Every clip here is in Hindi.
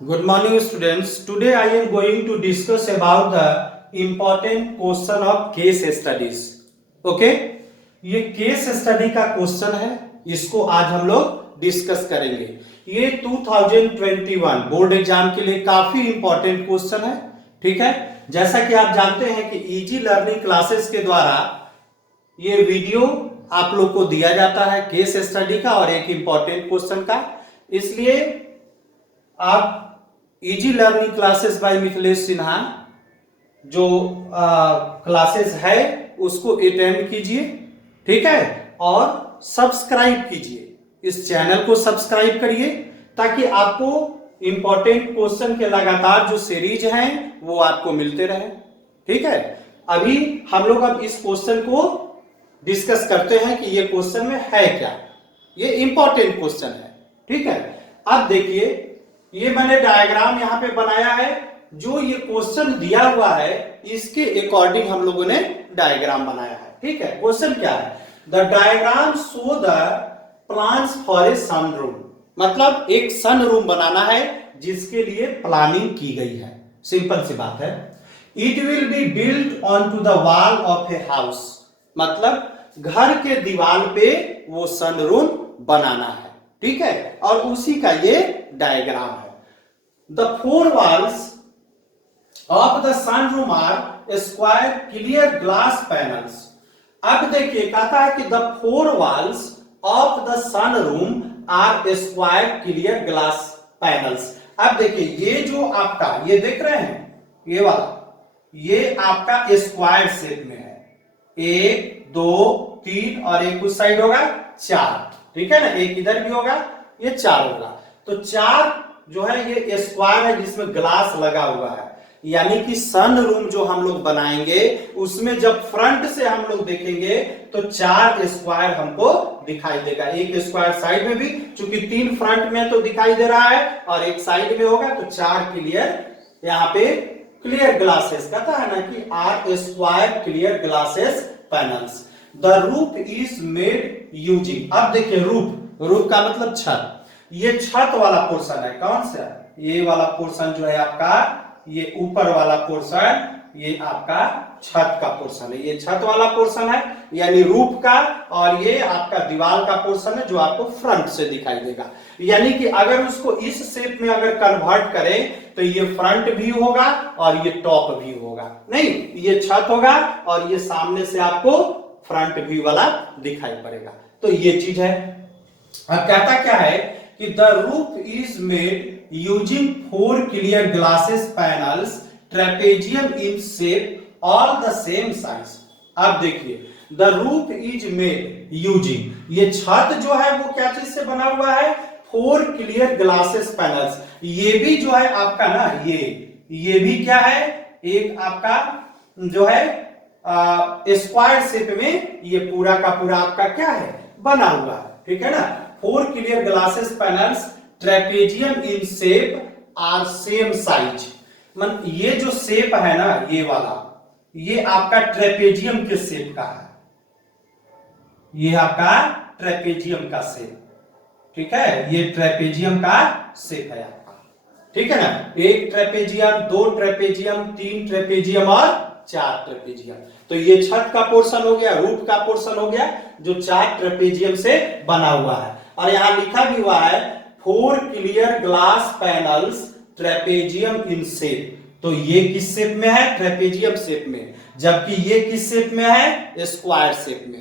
Good morning, students. Today I am going to discuss about the important question of case studies. Okay? ये केस स्टडी का क्वेश्चन है, इसको आज हम लोग डिस्कस करेंगे। ये 2021 बोर्ड एग्जाम के लिए काफी इंपॉर्टेंट क्वेश्चन है। ठीक है, जैसा कि आप जानते हैं कि इजी लर्निंग क्लासेस के द्वारा ये वीडियो आप लोग को दिया जाता है केस स्टडी का और एक इंपॉर्टेंट क्वेश्चन का। इसलिए आप easy learning classes bye Mithilesh Sinha जो क्लासेस है उसको अटेंड कीजिए। ठीक है, और सब्सक्राइब कीजिए, इस चैनल को सब्सक्राइब करिए ताकि आपको इंपॉर्टेंट क्वेश्चन के लगातार जो सीरीज हैं वो आपको मिलते रहे। ठीक है, अभी हम लोग अब इस क्वेश्चन को डिस्कस करते हैं कि ये क्वेश्चन में है क्या। ये इंपॉर्टेंट क्वेश्चन है। ठीक है, अब देखिए ये मैंने डायग्राम यहां पे बनाया है। जो ये क्वेश्चन दिया हुआ है इसके अकॉर्डिंग हम लोगों ने डायग्राम बनाया है। ठीक है, क्वेश्चन क्या है? The diagram show the plans for a sun room, मतलब एक सन रूम बनाना है जिसके लिए प्लानिंग की गई है। सिंपल सी बात है। It will be built on to the wall of a house, मतलब घर के दीवार पे वो सन रूम बनाना है। ठीक है, और उसी का ये डायग्राम है। The four walls of the sun room are square clear glass panels. अब देखिए कहता है कि the four walls of the sun room are square clear glass panels. अब देखिए ये जो आपका ये देख रहे हैं ये वाला, ये आपका स्क्वायर शेप में है। 1 2 3 और एक उस साइड होगा 4। ठीक है ना, एक इधर भी होगा, ये 4 होगा। तो 4 जो है ये स्क्वायर है जिसमें ग्लास लगा हुआ है। यानी कि सन रूम जो हम लोग बनाएंगे उसमें जब फ्रंट से हम लोग देखेंगे तो 4 स्क्वायर हमको दिखाई देगा। एक स्क्वायर साइड में भी, चूंकि 3 फ्रंट में तो दिखाई दे रहा है और एक साइड में होगा, तो 4 क्लियर यहाँ पे क्लियर ग्लासेस कहता है ना कि are square clear glasses panels. The roof is made using. अब देखिए रूफ का मतलब छत। ये छत वाला पोर्शन है। कौन सा? ये वाला पोर्शन जो है आपका, ये ऊपर वाला पोर्शन, ये आपका छत का पोर्शन है। ये छत वाला पोर्शन है यानी रूफ का, और ये आपका दीवार का पोर्शन है जो आपको फ्रंट से दिखाई देगा। यानी कि अगर उसको इस शेप में अगर कन्वर्ट करें तो ये फ्रंट व्यू होगा और ये टॉप व्यू होगा। नहीं, ये छत होगा और ये सामने से आपको फ्रंट व्यू वाला दिखाई पड़ेगा। तो ये चीज है। अब कहता क्या है कि the roof is made using 4 clear glasses panels trapezium in shape all the same size. अब देखिए the roof is made using, ये छत जो है वो क्या चीज से बना हुआ है? 4 क्लियर ग्लासेस पैनल्स। ये भी जो है आपका ना, ये भी क्या है? एक आपका जो है स्क्वायर शेप में ये पूरा का पूरा आपका क्या है? बना हुआ है। ठीक है ना। 4 clear glasses panels trapezium in shape are same size. मतलब ये जो शेप है ना ये वाला, ये आपका ट्रेपेजियम के शेप का है। ये आपका ट्रेपेजियम का शेप। ठीक है, ये ट्रेपेजियम का शेप है आपका। ठीक है ना। 1 ट्रेपेजियम, 2 ट्रेपेजियम, 3 ट्रेपेजियम और 4 ट्रेपेजियम। तो ये छत का पोर्शन हो गया, रूफ का पोर्शन हो गया जो 4 ट्रेपेजियम से बना हुआ है। और यहां लिखा भी हुआ है 4 clear glass panels trapezium in shape. तो ये किस शेप में है? ट्रेपेजियम शेप में। जबकि ये किस शेप में है? स्क्वायर शेप में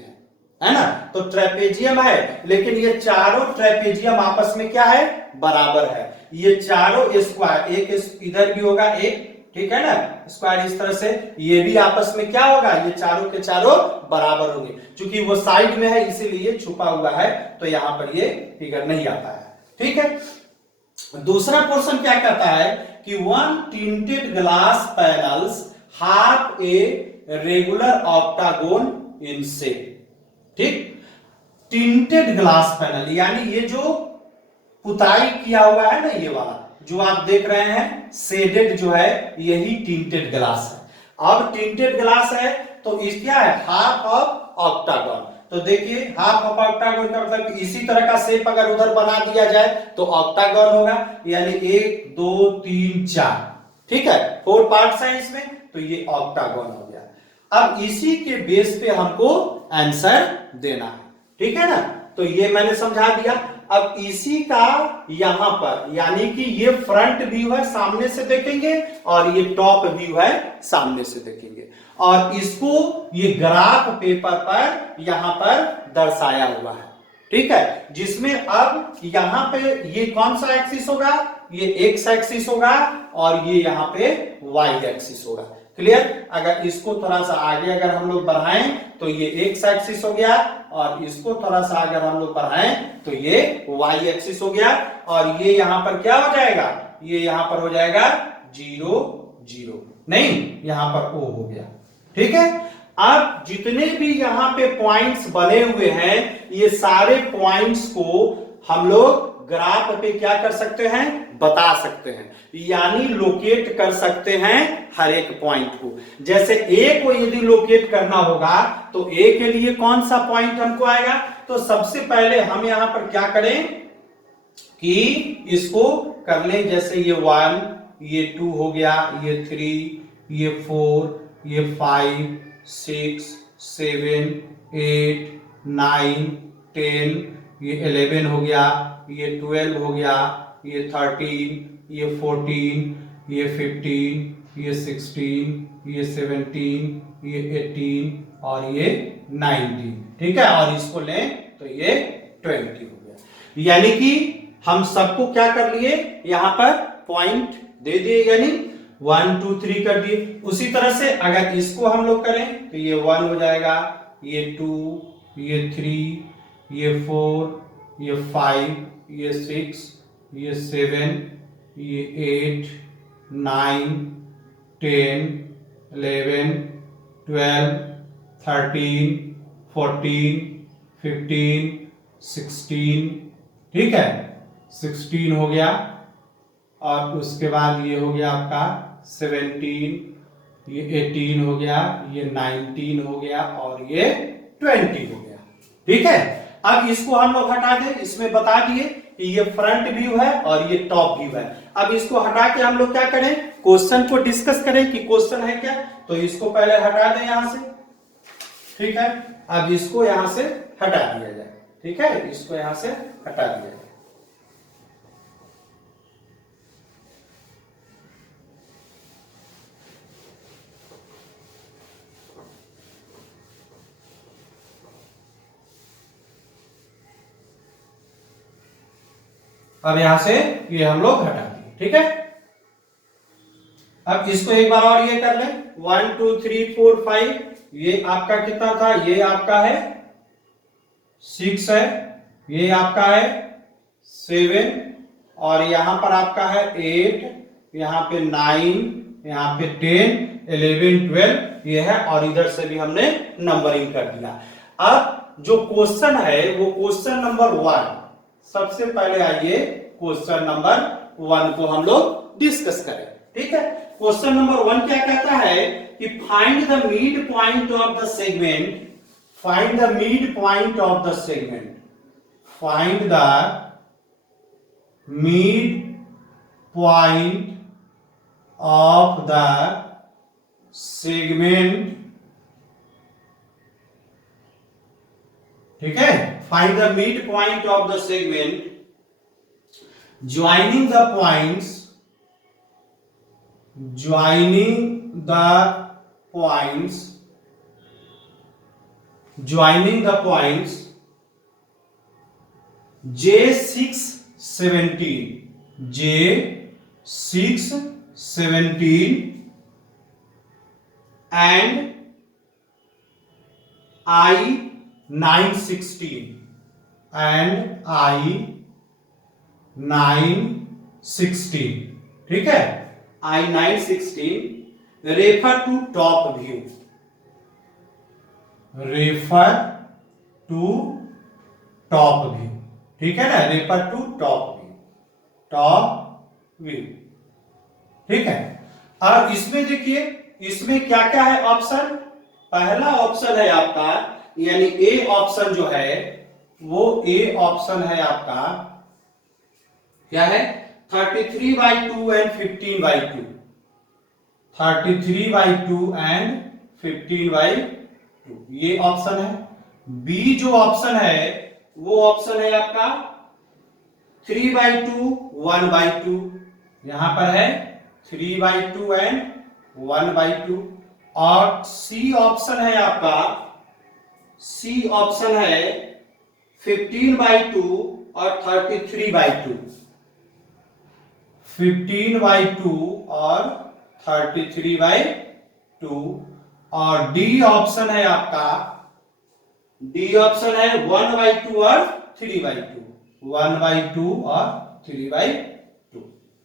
है ना। तो ट्रेपेजियम है, लेकिन ये चारों ट्रेपेजियम आपस में क्या है? बराबर है। ये चारों स्क्वायर, एक इधर भी होगा एक, ठीक है ना, स्क्वायर इस तरह से, ये भी आपस में क्या होगा? ये चारों के चारों बराबर होंगे। क्योंकि वो साइड में है इसीलिए छुपा हुआ है, तो यहां पर ये फिगर नहीं आता है। ठीक है। दूसरा पोर्शन क्या कहता है कि 1 tinted glass panels half a regular octagon in shape. ठीक, टिंटेड ग्लास पैनल यानी ये जो पुताई किया हुआ है ना, ये वाला जो आप देख रहे हैं शेडेड जो है, यही टिंटेड ग्लास है। अब टिंटेड ग्लास है तो इस क्या है? Half of octagon. तो देखिए हाफ ऑफ ऑक्टागन का मतलब इसी तरह का शेप अगर उधर बना दिया जाए तो ऑक्टागन होगा, यानी 1 2 3 4, ठीक है, 4 पार्ट्स हैं इसमें, तो ये ऑक्टागन हो गया। अब इसी के बेस पे हमको आंसर देना है, ठीक है ना। तो ये मैंने समझा दिया। अब इसी का यहां पर, यानी कि ये फ्रंट व्यू है, सामने से देखेंगे, और ये टॉप व्यू है, सामने से देखेंगे, और इसको ये ग्राफ पेपर पर यहां पर दर्शाया हुआ है, ठीक है, जिसमें अब यहां पे ये कौन सा एक्सिस होगा, ये एक्स एक्सिस होगा, और ये यहां पे वाई एक्सिस होगा। क्लियर। अगर इसको थोड़ा सा आगे अगर हम लोग बढ़ाएं तो ये एक्स एक्सिस हो गया, और इसको थोड़ा सा अगर हम लोग बढ़ाएं तो ये वाई एक्सिस हो गया, और ये यहां पर क्या हो जाएगा, ये यहां पर हो जाएगा 0 0, नहीं यहां पर ओ हो गया, ठीक है। अब जितने भी यहां पे पॉइंट्स बने हुए हैं, ये सारे पॉइंट्स को हम लोग ग्राफ पे क्या कर सकते हैं, बता सकते हैं, यानी लोकेट कर सकते हैं हर एक पॉइंट को। जैसे ए को यदि लोकेट करना होगा तो ए के लिए कौन सा पॉइंट हमको आएगा, तो सबसे पहले हम यहां पर क्या करें कि इसको कर लें, जैसे ये 1, ये 2 हो गया, ये 3, ये 4, ये 5 6 7 8 9 10, ये 11 हो गया, ये 12 हो गया, ये 13, ये 14, ये 15, ये 16, ये 17, ये 18 और ये 19, ठीक है, और इसको लें तो ये 20 हो गया। यानी कि हम सबको क्या कर लिए, यहां पर पॉइंट दे दिए, यानी 1 2 3 कर दिए। उसी तरह से अगर इसको हम लोग करें तो ये 1 हो जाएगा, ये 2, ये 3, ये 4, ये 5, ये 6, ये 7, ये 8 9 10 11 12 13 14 15 16, ठीक है, 16 हो गया, और उसके बाद ये हो गया आपका 17, ये 18 हो गया, ये 19 हो गया, और ये 20 हो गया, ठीक है। अब इसको हम लोग हटा दें, इसमें बता दिए कि ये फ्रंट व्यू है और ये टॉप व्यू है। अब इसको हटा के हम लोग क्या करें, क्वेश्चन को डिस्कस करें कि क्वेश्चन है क्या। तो इसको पहले हटा दें यहां से, ठीक है। अब इसको यहां से हटा दिया जाए, ठीक है, इसको यहां से हटा दिया जाए। अब यहां से ये हम लोग हटा दिए, ठीक है। अब इसको एक बार और ये कर लें, 1 2 3 4 5, ये आपका कितना था, ये आपका है 6 है, ये आपका है 7, और यहां पर आपका है 8, यहां पे 9, यहां पे 10 11 12 ये है, और इधर से भी हमने नंबरिंग कर दिया। अब जो क्वेश्चन है वो क्वेश्चन नंबर 1, सबसे पहले आइए क्वेश्चन नंबर 1 को हम लोग डिस्कस करें, ठीक है। क्वेश्चन नंबर 1 क्या कहता है कि find the mid point of the segment, find the mid point of the segment, find the mid point of the segment, ठीक है, find the midpoint of the segment joining the points, joining the points, joining the points J6 17, J6 17 and I9 16 and I9 16, ठीक है, I9 16 refer to top view, refer to top view, ठीक है ना, refer to top view, top view, ठीक है। अब इसमें देखिए, इसमें क्या क्या है ऑप्शन, पहला ऑप्शन है आपका यानी ए ऑप्शन जो है वो ए ऑप्शन है आपका क्या है 33/2 एंड 15/2, 33/2 एंड 15/2 ये ऑप्शन है। बी जो ऑप्शन है वो ऑप्शन है आपका 3/2 1/2, यहां पर है 3/2 एंड 1/2। और सी ऑप्शन है आपका, सी ऑप्शन है 15/2 और 33/2, 15/2 और 33/2। और डी ऑप्शन है आपका, डी ऑप्शन है 1/2 और 3/2, 1/2 और 3/2।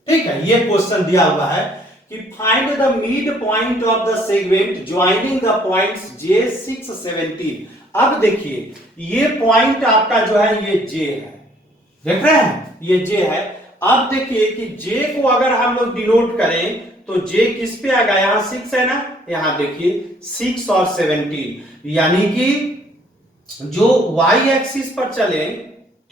ठीक है, ये क्वेश्चन दिया हुआ है कि find the mid point of the segment joining the points J6 17। अब देखिए ये पॉइंट आपका जो है ये J है, देख रहे हैं ये J है। अब देखिए कि J को अगर हम लोग डिनोट करें तो J किस पे आएगा, यहां 6 है ना, यहां देखिए 6 और 17, यानी कि जो y एक्सिस पर चले,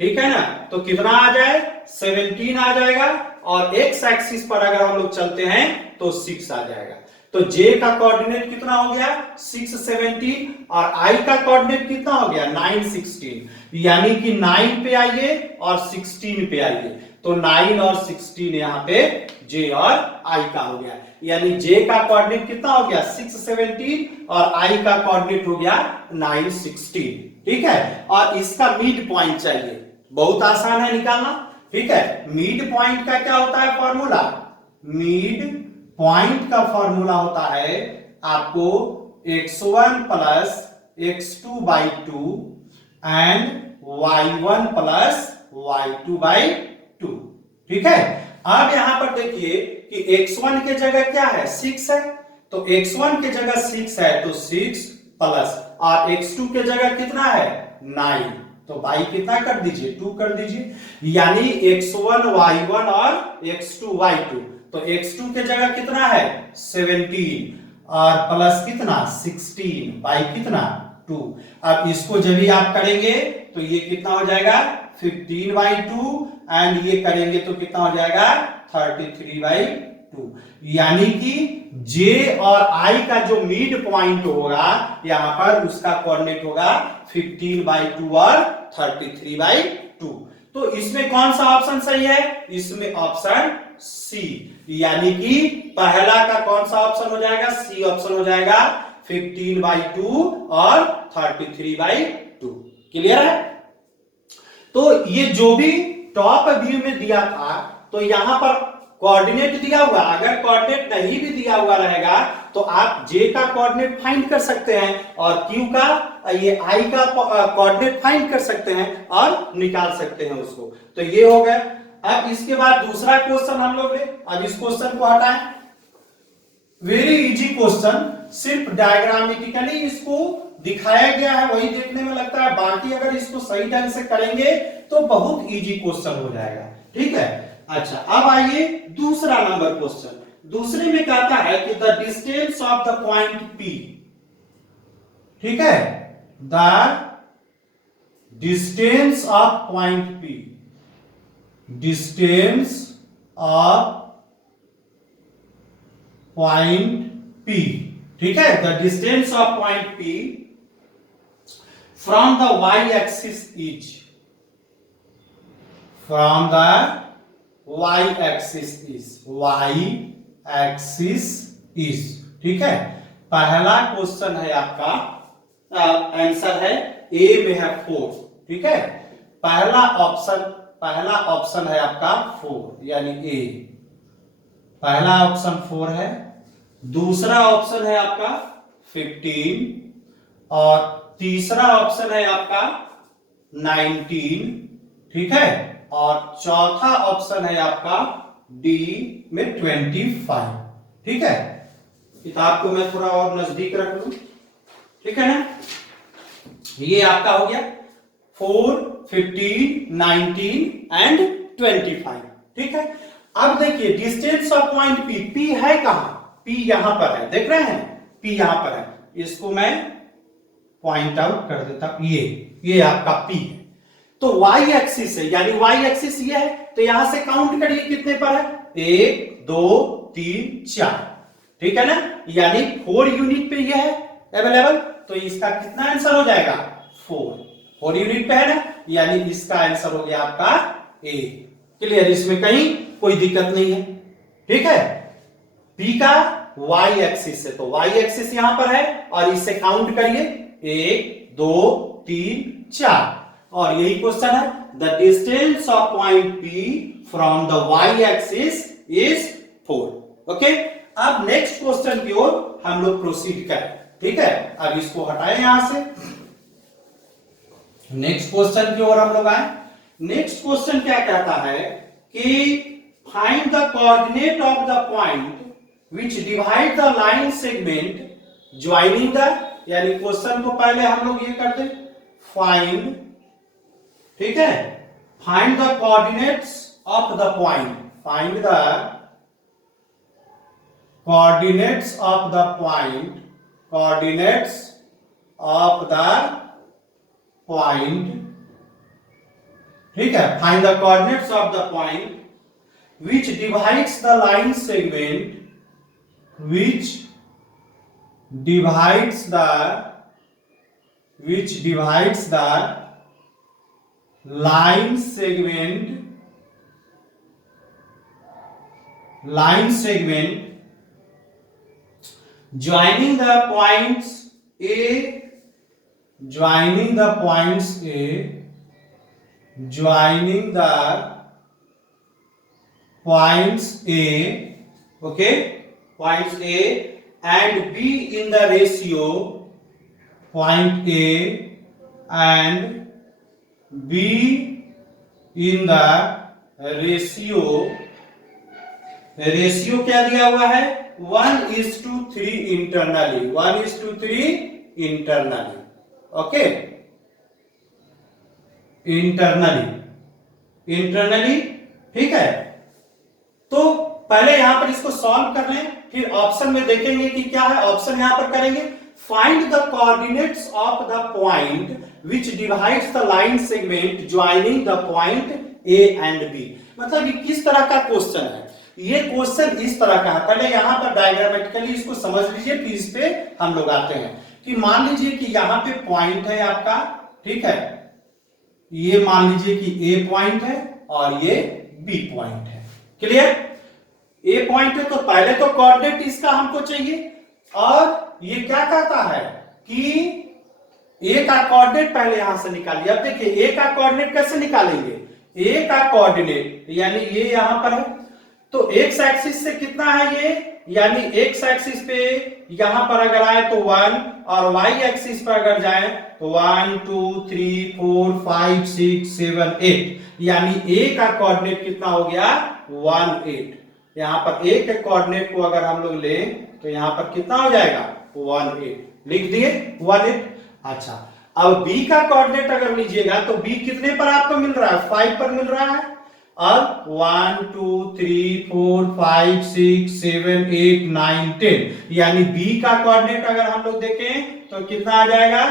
ठीक है ना, तो कितना आ जाए 17 आ जाएगा, और x एक्सिस पर अगर हम लोग चलते हैं तो 6 आ जाएगा। तो J का कोऑर्डिनेट कितना हो गया 6 17, और I का कोऑर्डिनेट कितना हो गया 9 16, यानी कि 9 पे आइए और 16 पे आइए, तो 9 और 16 यहां पे J और I का हो गया, यानी J का कोऑर्डिनेट कितना हो गया 6 17 और I का कोऑर्डिनेट हो गया 9 16। ठीक है, और इसका मिड पॉइंट चाहिए, बहुत आसान है निकालना। ठीक है, मिड पॉइंट का क्या होता है फॉर्मूला, मिड पॉइंट का फॉर्मूला होता है आपको x1 plus x2/2 and y1 plus y2/2। ठीक है, अब यहां पर देखिए कि x1 के जगह क्या है 6 है, तो x1 के जगह 6 है तो 6 प्लस, और x2 के जगह कितना है 9, तो y कितना कर दीजिए 2 कर दीजिए, यानी x1 y1 और x2 y2, तो x2 के जगह कितना है 17 और प्लस कितना 16, y कितना 2। अब इसको जब भी आप करेंगे तो ये कितना हो जाएगा 15/2, एंड ये करेंगे तो कितना हो जाएगा 33/2, यानी कि J और I का जो मिड पॉइंट होगा यहां पर उसका कोऑर्डिनेट होगा 15/2 और 33/2। तो इसमें कौन सा ऑप्शन सही है, इसमें ऑप्शन सी, यानी कि पहला का कौन सा ऑप्शन हो जाएगा सी ऑप्शन हो जाएगा 15/2 और 33/2। क्लियर है। तो ये जो भी टॉप व्यू में दिया था तो यहां पर कोऑर्डिनेट दिया हुआ, अगर कोऑर्डिनेट नहीं भी दिया हुआ रहेगा तो आप J का कोऑर्डिनेट फाइंड कर सकते हैं और Q का ये I का कोऑर्डिनेट फाइंड कर सकते हैं और निकाल सकते हैं उसको। तो ये हो गया। अब इसके बाद दूसरा क्वेश्चन हम लोग ले, अब इस क्वेश्चन को हटाएं। वेरी इजी क्वेश्चन, सिर्फ डायग्रामेटिकली इसको दिखाया गया है वही देखने में लगता है, बाकी अगर इसको सही ढंग से करेंगे तो बहुत इजी क्वेश्चन हो जाएगा। ठीक है, अच्छा अब आइए दूसरा नंबर क्वेश्चन। दूसरे में कहता है कि the distance of the point P, ठीक है, the distance of point P, distance of point P, ठीक है, the distance of point P from the y axis is, from the y axis is, y axis is. ठीक है, पहला क्वेश्चन है आपका, आंसर है ए में है 4। ठीक है, पहला ऑप्शन है आपका 4, यानी ए, पहला ऑप्शन 4 है। दूसरा ऑप्शन है आपका 15 और तीसरा ऑप्शन है आपका 19। ठीक है, और चौथा ऑप्शन है आपका डी में 25। ठीक है, किताब को मैं थोड़ा और नजदीक रख लूं, ठीक है ना। ये आपका हो गया 4, 15, 19 एंड 25। ठीक है, अब देखिए distance of point P, P है कहां, P यहां पर है, देख रहे हैं P यहां पर है। इसको मैं पॉइंट आउट कर देता हूं, ये आपका P है। तो y एक्सिस है, यानी y एक्सिस ये है, तो यहां से काउंट करिए कितने पर है, 1 2 3 4, ठीक है ना, यानी 4 यूनिट पे ये है अवेलेबल, तो इसका कितना आंसर हो जाएगा, 4 यूनिट पे है ना, यानी इसका आंसर हो गया आपका A। क्लियर, इसमें कहीं कोई दिक्कत नहीं है, ठीक है। P का y एक्सिस है, तो y एक्सिस यहां पर है और इससे काउंट करिए 1 2 3 4, और यही क्वेश्चन है, the distance of point P from the y axis is 4। Okay, अब नेक्स्ट क्वेश्चन की ओर हम लोग प्रोसीड करें, ठीक है। अब इसको हटाएं यहां से, नेक्स्ट क्वेश्चन की ओर हम लोग आए। नेक्स्ट क्वेश्चन क्या कहता है कि find the coordinate of the point which divide the line segment joining the, यानी क्वेश्चन को पहले हम लोग ये करते फाइंड, ठीक है, find the coordinates of the point, find the coordinates of the point, coordinates of the point, ठीक है, find the coordinates of the point which divides the line segment, which divides the line segment joining the points A, joining the points A, joining the points A, okay, points A and B in the ratio, point A and B in the ratio, ratio क्या दिया हुआ है, 1:3 इंटरनली, 1:3 इंटरनली, ओके, इंटरनली, ठीक है। तो पहले यहां पर इसको सॉल्व कर लें, फिर ऑप्शन में देखेंगे कि क्या है, ऑप्शन यहां पर करेंगे, find the coordinates of the point which divides the line segment joining the point A and B। मतलब ये किस तरह का क्वेश्चन है, ये क्वेश्चन इस तरह का है, पहले यहां पर डायग्रामेटिकली इसको समझ लीजिए, फिर इस पे हम लोग आते हैं कि मान लीजिए कि यहां पे पॉइंट है आपका, ठीक है, ये मान लीजिए कि A पॉइंट है और ये B पॉइंट है, क्लियर। A पॉइंट है तो पहले तो कोऑर्डिनेट इसका हमको चाहिए, और ये क्या कहता है कि A का कोऑर्डिनेट पहले यहां से निकालिए। अब देखिए A का कोऑर्डिनेट कैसे निकालेंगे, A का कोऑर्डिनेट यानी ये यहां पर है, तो एक्स एक्सिस से कितना है ये, यानी एक्स एक्सिस पे यहां पर अगर आए तो 1, और वाई एक्सिस पर अगर जाए तो 1 2 3 4 5 6 7 8, यानी A का कोऑर्डिनेट कितना हो गया, 1 8। यहां पर A के कोऑर्डिनेट को अगर हम लोग लें तो यहां पर कितना हो जाएगा, 1 8, लिख दिए 1 8। अच्छा, अब B का कोऑर्डिनेट अगर लीजिएगा तो B कितने पर आपको मिल रहा है, 5 पर मिल रहा है, अब 1 2 3 4 5 6 7 8 9 10, यानी B का कोऑर्डिनेट अगर हम लोग देखें तो कितना आ जाएगा,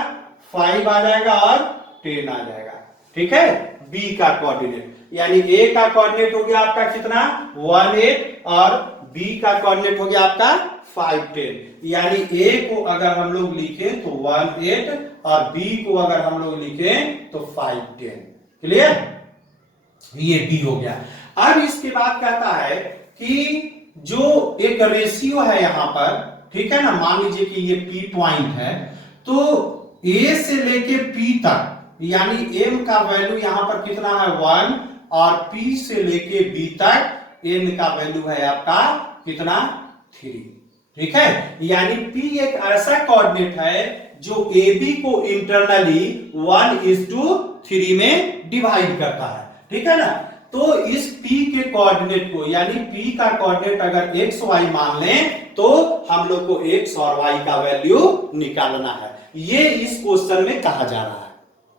5 आ जाएगा और 10 आ जाएगा, ठीक है। B का कोऑर्डिनेट यानी A का कोऑर्डिनेट हो गया आपका कितना, 1 8, और B का कोऑर्डिनेट हो गया आपका 5 10, यानी A को अगर हम लोग लिखें तो 1 8 और B को अगर हम लोग लिखें तो 5 10, क्लियर, ये B हो गया। अब इसके बाद कहता है कि जो एक रेशियो है यहां पर, ठीक है ना, मान लीजिए कि ये P पॉइंट है, तो A से लेके P तक यानी M का वैल्यू यहां पर कितना है, 1, और P से लेके B तक N का वैल्यू है आपका कितना, 3, ठीक है। यानी P एक ऐसा कोऑर्डिनेट है जो AB को इंटरनली 1:3 में डिवाइड करता है, ठीक है ना। तो इस P के कोऑर्डिनेट को यानी P का कोऑर्डिनेट अगर x y मान लें तो हम लोग को x और y का वैल्यू निकालना है, ये इस क्वेश्चन में कहा जा रहा है,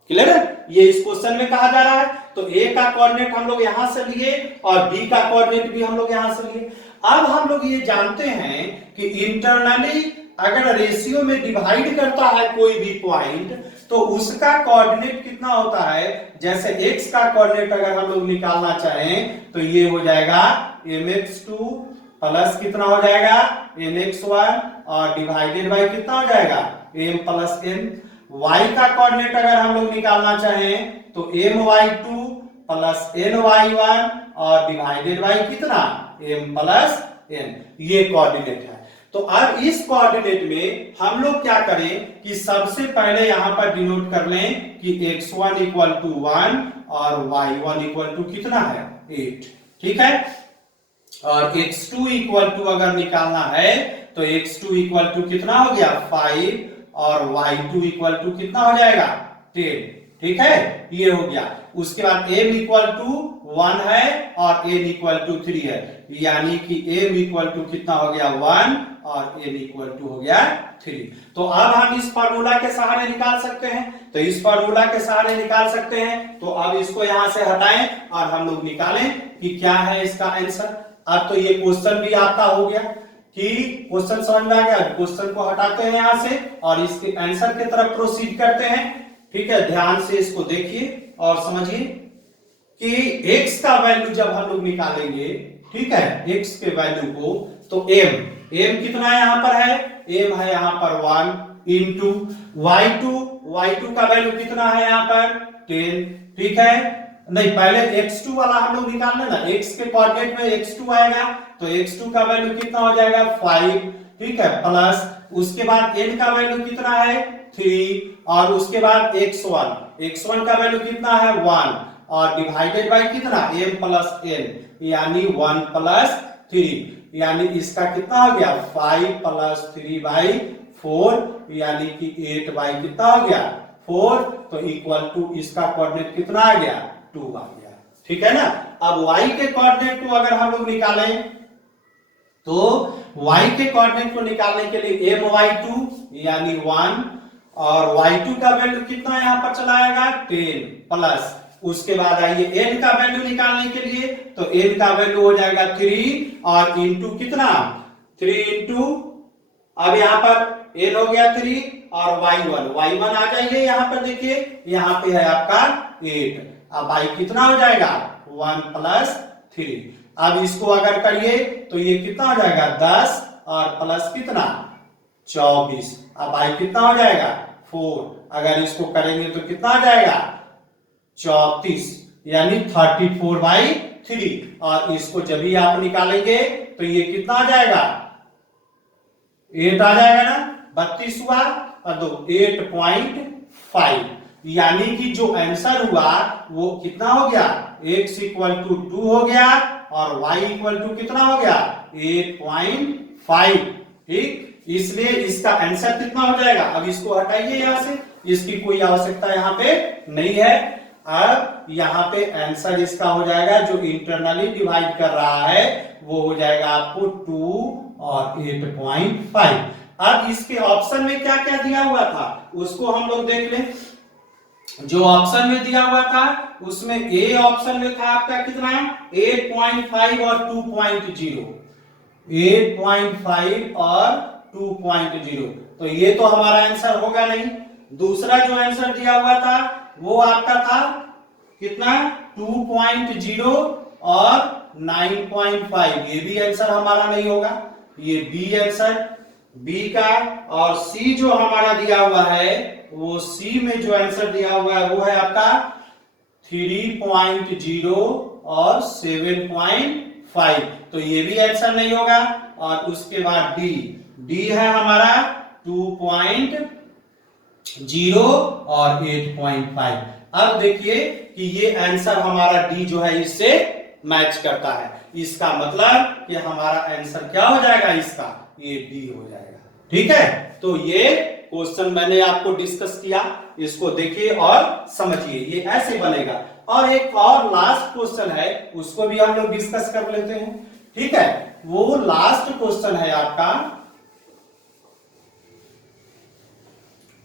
क्लियर है, ये इस क्वेश्चन में कहा जा रहा है। तो A का कोऑर्डिनेट हम लोग यहां से लिए और B का कोऑर्डिनेट भी हम लोग यहां से लिए। अब हम लोग ये जानते हैं कि इंटरनली अगर रेशियो में डिवाइड करता है कोई भी पॉइंट तो उसका कोऑर्डिनेट कितना होता है, जैसे x का कोऑर्डिनेट अगर हम लोग निकालना चाहें तो ये हो जाएगा mx2 प्लस कितना हो जाएगा nx1 और डिवाइडेड बाय कितना हो जाएगा m प्लस n। y का कोऑर्डिनेट अगर हम लोग निकालना चाहें तो my2 प्लस ny1 और डिवाइडेड बाय कितना m प्लस n, ये कोऑर्डिनेट है। तो अब इस कोऑर्डिनेट में हम लोग क्या करें कि सबसे पहले यहां पर डिनोट कर लें कि x1 इक्वल टू 1 और y1 इक्वल टू कितना है 8, ठीक है। और x2 इक्वल टू अगर निकालना है तो x2 इक्वल टू कितना हो गया 5 और y2 इक्वल टू कितना हो जाएगा 10, ठीक है, ये हो गया। उसके बाद m इक्वल टू 1 है और n इक्वल टू 3 है, यानी कि m इक्वल टू कितना हो गया 1 और n इक्वल टू हो गया 3। तो अब हम इस फार्मूला के सहारे निकाल सकते हैं, तो इस फार्मूला के सहारे निकाल सकते हैं। तो अब इसको यहां से हटाएं और हम लोग निकालें कि क्या है इसका आंसर। अब तो ये क्वेश्चन भी आपका हो गया कि क्वेश्चन समझ में आ गया। क्वेश्चन को हटाते हैं यहां से और इसके आंसर की तरफ प्रोसीड करते हैं, ठीक है। ध्यान से इसको देखिए और समझिए कि x का वैल्यू जब हम लोग निकालेंगे, ठीक है, x के वैल्यू को, तो m कितना है यहां पर है, m है यहां पर 1 इंटू y2 का वैल्यू कितना है यहां पर 10, ठीक है। नहीं, पहले x2 वाला हम लोग निकाल लेना, x के कोऑर्डिनेट में x2 आएगा तो x2 का वैल्यू कितना हो जाएगा 5, ठीक है, प्लस उसके बाद n का वैल्यू कितना है 3 और उसके बाद x1 का वैल्यू कितना है 1 और डिवाइडेड बाय कितना m प्लस n, यानी 1 प्लस 3, यानी इसका कितना हो गया 5 प्लस 3 बाई 4, यानी कि 8 बाई कितना हो गया 4, तो इक्वल टू इसका कोऑर्डिनेट कितना आ गया 2 आ गया, ठीक है ना। अब y के कोऑर्डिनेट को अगर हम लोग निकालें तो y के कोऑर्डिनेट को निकालने के लिए my2 यानी 1 और y2 का वैल्यू कितना यहां पर चला आएगा 10 प्लस उसके बाद आइए n का वैल्यू निकालने के लिए, तो n का वैल्यू हो जाएगा 3 और इंटू कितना 3 इंटू, अब यहां पर n हो गया 3 और y1 आ जाइए यहां पर देखिए, यहां पे है आपका 8, अब y कितना हो जाएगा 1 प्लस 3। अब इसको अगर करिए तो ये कितना हो जाएगा 10 और प्लस कितना 24, अब y कितना हो जाएगा 4, अगर इसको करेंगे तो कितना आ जाएगा 34, यानी 34/3 और इसको जब भी आप निकालेंगे तो ये कितना आ जाएगा 8 आ जाएगा ना, 32 हुआ और 8.5, यानी कि जो आंसर हुआ वो कितना हो गया x इक्वल टू 2 हो गया और y इक्वल टू कितना हो गया 8.5, ठीक। इसलिए इसका आंसर कितना हो जाएगा, अब इसको हटाइए यहां से, इसकी कोई आवश्यकता यहां पे नहीं है। अब यहां पे आंसर इसका हो जाएगा जो इंटरनली डिवाइड कर रहा है वो हो जाएगा आपको 2 और 8.5। अब इसके ऑप्शन में क्या क्या दिया हुआ था उसको हम लोग देख लें। जो ऑप्शन में दिया हुआ था उसमें ए ऑप्शन में था आपका कितना 8.5 और 2.0, 8.5 और 2.0, तो ये तो हमारा आंसर होगा नहीं। दूसरा जो आंसर दिया हुआ था वो आपका था कितना 2.0 और 9.5, ये भी आंसर हमारा नहीं होगा, ये बी आंसर बी का। और सी जो हमारा दिया हुआ है वो सी में जो आंसर दिया हुआ है वो है आपका 3.0 और 7.5, तो ये भी आंसर नहीं होगा। और उसके बाद डी है हमारा 2.0 और 8.5। अब देखिए कि ये आंसर हमारा डी जो है इससे मैच करता है, इसका मतलब कि हमारा आंसर क्या हो जाएगा इसका, ये डी हो जाएगा, ठीक है। तो ये क्वेश्चन मैंने आपको डिस्कस किया, इसको देखिए और समझिए, ये ऐसे बनेगा। और एक और लास्ट क्वेश्चन है उसको भी हम लोग डिस्कस कर लेते हैं, ठीक है। वो लास्ट क्वेश्चन है आपका,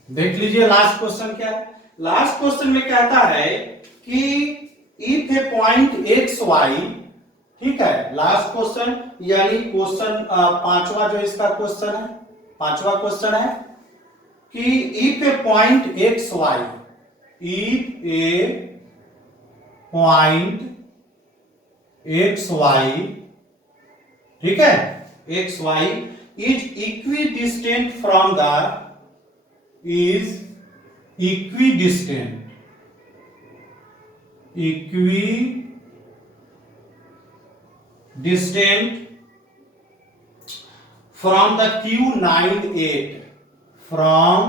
देख लीजिए लास्ट क्वेश्चन क्या है। लास्ट क्वेश्चन में कहता है कि if a point x y, ठीक है, लास्ट क्वेश्चन यानी क्वेश्चन 5वां जो इसका क्वेश्चन है, पांचवा क्वेश्चन है कि if a point x y, if a point x y, ठीक है, x y is equidistant from the, is equidistant, equidistant from the Q98, from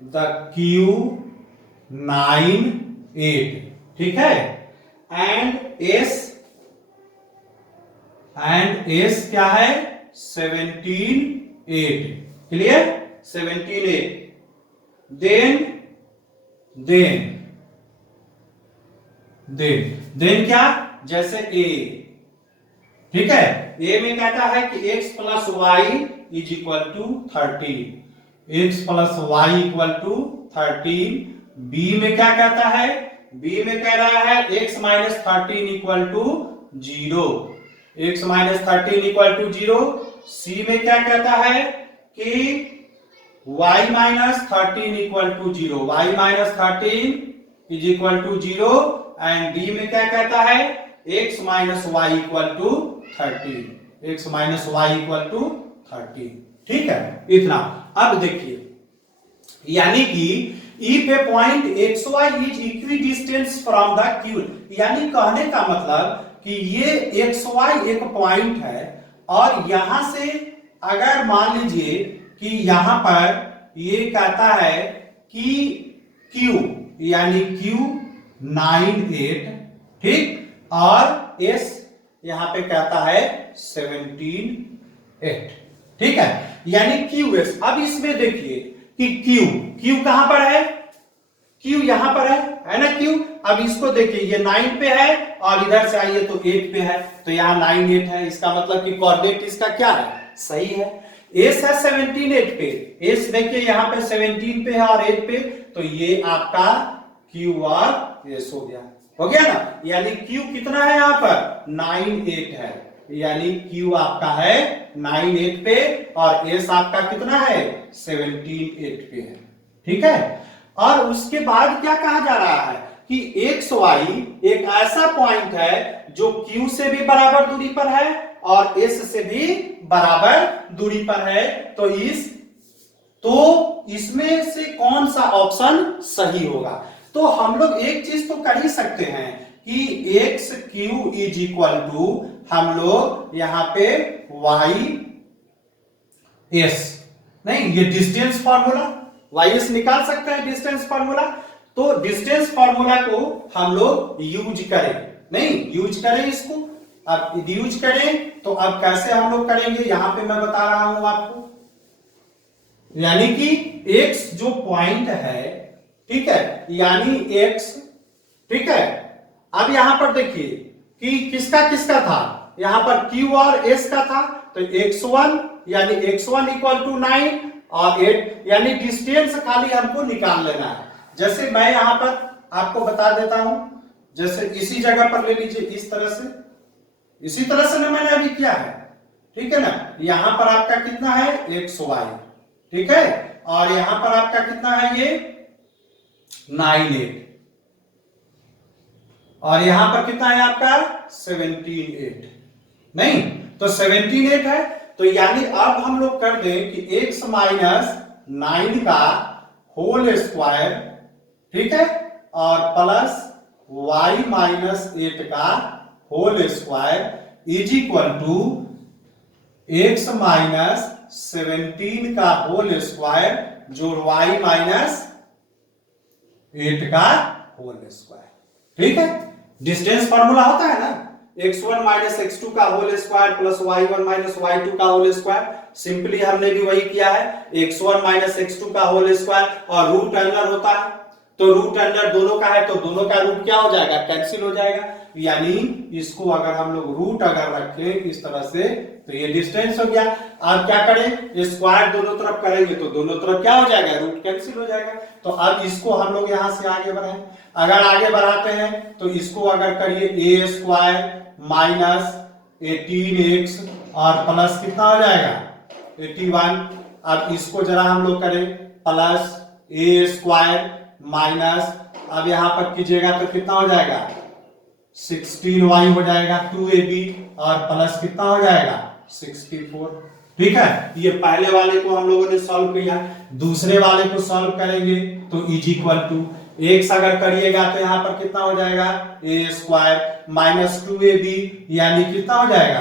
the Q98, ठीक है, and S क्या है 17,8, क्लियर, 17,8, देन क्या, जैसे A, ठीक है, ए में कहता है कि x plus y is equal to 13, x plus y equal to 13, B में क्या कहता है, बी में कह रहा है x minus 13 equal to 0, x minus 13 equal to 0, C में क्या कहता है कि y minus 13 equal to 0, y minus 13 is equal to 0, and D में क्या कहता है x minus y equal to 13, x minus y equal to 13, ठीक है, इतना। अब देखिए, यानी कि if a point x y is equidistance from the Q, यानी कहने का मतलब कि ये एक्स वाई एक पॉइंट है और यहां से अगर मान लीजिए कि यहां पर ये कहता है कि क्यू, यानी Q98, ठीक, और S यहां पे कहता है 17,8, ठीक है, यानी QS। अब इसमें देखिए कि Q कहां पर है, Q यहां पर है ना Q। अब इसको देखिए, ये 9 पे है और इधर से आइए तो 8 पे है, तो यहाँ 9, 8 है, इसका मतलब कि कोऑर्डिनेट इसका क्या है, सही है। S है 17,8 पे, S देखिए यहाँ पे 17 पे है और 8 पे, तो ये आपका Q और S हो गया ना, यानी Q कितना है यहाँ पर 9,8 है, यानी Q आपका है 9,8 पे और S आपका कितना है 17,8 पे है, ठीक है। और उसके बाद क्या कहा जा रहा है कि एक्स वाई एक ऐसा पॉइंट है जो Q से भी बराबर दूरी पर है और S से भी बराबर दूरी पर है, तो इसमें से कौन सा ऑप्शन सही होगा। तो हम लोग एक चीज तो कर ही सकते हैं कि x Q is equal to, हम लोग यहां पे वाई एस, नहीं ये डिस्टेंस फॉर्मूला वाई एस निकाल सकते हैं, डिस्टेंस फॉर्मूला। तो डिस्टेंस फॉर्मूला को हम लोग यूज करें, नहीं यूज करें इसको, अब यूज करें तो अब कैसे हम लोग करेंगे यहां पे मैं बता रहा हूं आपको। यानी कि एक्स जो पॉइंट है, ठीक है, यानी x, ठीक है। अब यहां पर देखिए कि किसका किसका था, यहां पर q और s का था, तो x1 यानी x1 इक्वल टू 9 और 8, यानी डिस्टेंस खाली हमको निकाल लेना है। जैसे मैं यहां पर आपको बता देता हूं, जैसे इसी जगह पर ले लीजिए, इस तरह से, इसी तरह से ना मैंने अभी किया है, ठीक है ना। यहां पर आपका कितना है xy, ठीक है, और यहां पर आपका कितना है ये 9,8, और यहां पर कितना है आपका 17,8, नहीं तो 17,8 है, तो यानी अब हम लोग कर दें कि x माइनस 9 का होल स्क्वायर, ठीक है, और प्लस y माइनस 8 का whole square is equal to x minus 17 का होल स्क्वायर जोड़ y माइनस 8 का होल स्क्वायर, ठीक है। डिस्टेंस फॉर्मूला होता है ना, x1 माइनस x2 का whole square plus y1 minus y2 का होल स्क्वायर। सिंपली हमने भी वही किया है, x1 माइनस x2 का होल स्क्वायर, और रूट अंडर होता है, तो रूट अंडर दोनों का है, तो दोनों का रूट क्या हो जाएगा, कैंसिल हो जाएगा। यानी इसको अगर हम लोग रूट अगर रखें इस तरह से, तो ये डिस्टेंस हो गया। अब क्या करें, स्क्वायर दोनों तरफ करेंगे तो दोनों तरफ क्या हो जाएगा, रूट कैंसिल हो जाएगा। तो अब इसको हम लोग यहां से आगे बढ़ाएं, अगर आगे बढ़ाते हैं तो इसको अगर करिए a स्क्वायर माइनस 18x और प्लस कितना हो जाएगा 81, अब इसको जरा हम लोग करें, प्लस ए स्क्वायर माइनस, अब यहां पर कीजिएगा तो कितना हो जाएगा 16y हो जाएगा 2ab और प्लस कितना हो जाएगा 64। ठीक है, ये पहले वाले को हम लोगों ने सॉल्व किया, दूसरे वाले को सॉल्व करेंगे तो इज इक्वल टू x अगर करिएगा तो यहां पर कितना हो जाएगा ए स्क्वायर माइनस 2ab यानी कितना हो जाएगा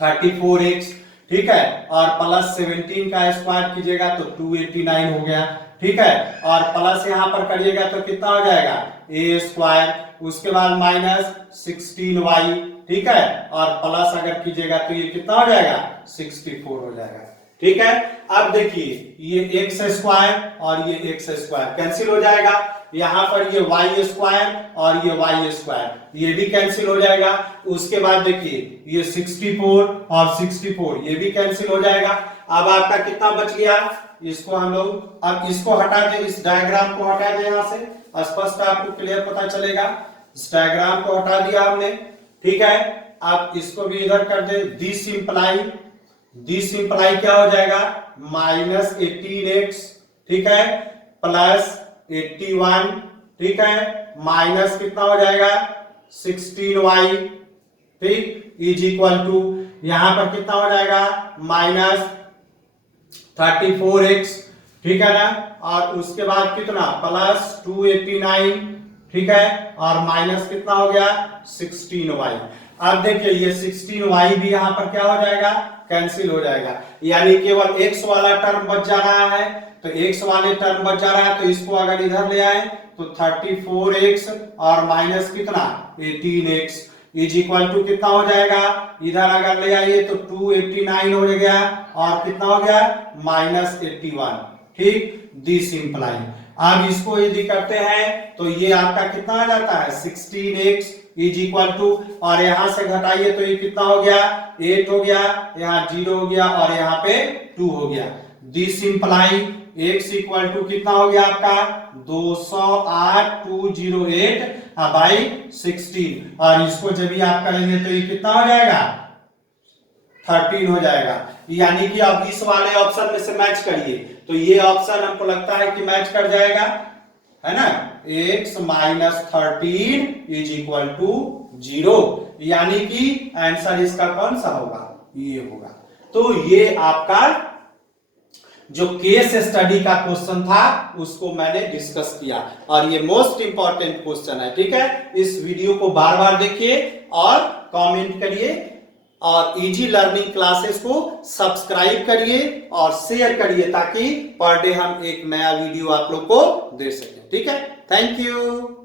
34x। ठीक है, और प्लस 17 का स्क्वायर कीजिएगा तो 289 हो गया। ठीक है, और प्लस यहां पर करिएगा तो कितना हो जाएगा ए स्क्वायर, उसके बाद माइनस 16y। ठीक है, और प्लस अगर कीजिएगा तो ये कितना हो जाएगा 64 हो जाएगा। ठीक है, अब देखिए ये एक्स स्क्वायर और ये एक्स स्क्वायर कैंसिल हो जाएगा, यहां पर ये वाई स्क्वायर और ये वाई स्क्वायर ये भी कैंसिल हो जाएगा। उसके बाद देखिए ये 64 और 64 ये भी कैंसिल हो जाएगा। अब आपका कितना बच गया, इसको हम लोग अब इसको हटा दें, इस डायग्राम को हटा दें, यहां से स्पष्ट आपको क्लियर पता चलेगा। इस डायग्राम को हटा दिया हमने। ठीक है, आप इसको भी इधर कर दे, दिस इंप्लाई क्या हो जाएगा माइनस 18x। ठीक है, प्लस 81। ठीक है, माइनस कितना हो जाएगा 16y। ठीक, इज इक्वल टू यहां पर कितना हो जाएगा माइनस 34x। ठीक है ना, और उसके बाद कितना प्लस 289। ठीक है, और माइनस कितना हो गया 16y। अब देखिए ये 16y भी यहां पर क्या हो जाएगा कैंसिल हो जाएगा, यानी केवल x वाला टर्म बच जा रहा है। तो x वाले टर्म बच जा रहा है तो इसको अगर इधर ले आए तो 34x और माइनस कितना 18x इज इक्वल टू कितना हो जाएगा, इधर अगर ले आइए तो 289 हो गया और कितना हो गया माइनस 81। ठीक, दिस इंप्लाई। अब इसको यदि करते हैं तो ये आपका कितना आ जाता है 16x इज इक्वल टू, और यहां से घटाइए तो ये कितना हो गया 8 हो गया, यहाँ 0 हो गया और यहाँ पे 2 हो गया। This imply x equal to कितना हो गया आपका 208,208 बाई 16, और इसको जब भी आप करेंगे तो ये कितना हो जाएगा 13 हो जाएगा। यानी कि अब इस वाले ऑप्शन में से मैच करिए तो ये ऑप्शन हमको लगता है कि मैच कर जाएगा, है ना, x minus 13 is equal to 0, यानी कि आंसर इसका कौन सा होगा ये होगा। तो ये आपका जो केस स्टडी का क्वेश्चन था उसको मैंने डिस्कस किया और ये मोस्ट इंपॉर्टेंट क्वेश्चन है। ठीक है, इस वीडियो को बार बार देखिए और कमेंट करिए और इजी लर्निंग क्लासेस को सब्सक्राइब करिए और शेयर करिए ताकि पर डे हम एक नया वीडियो आप लोग को दे सकें। ठीक है, थैंक यू।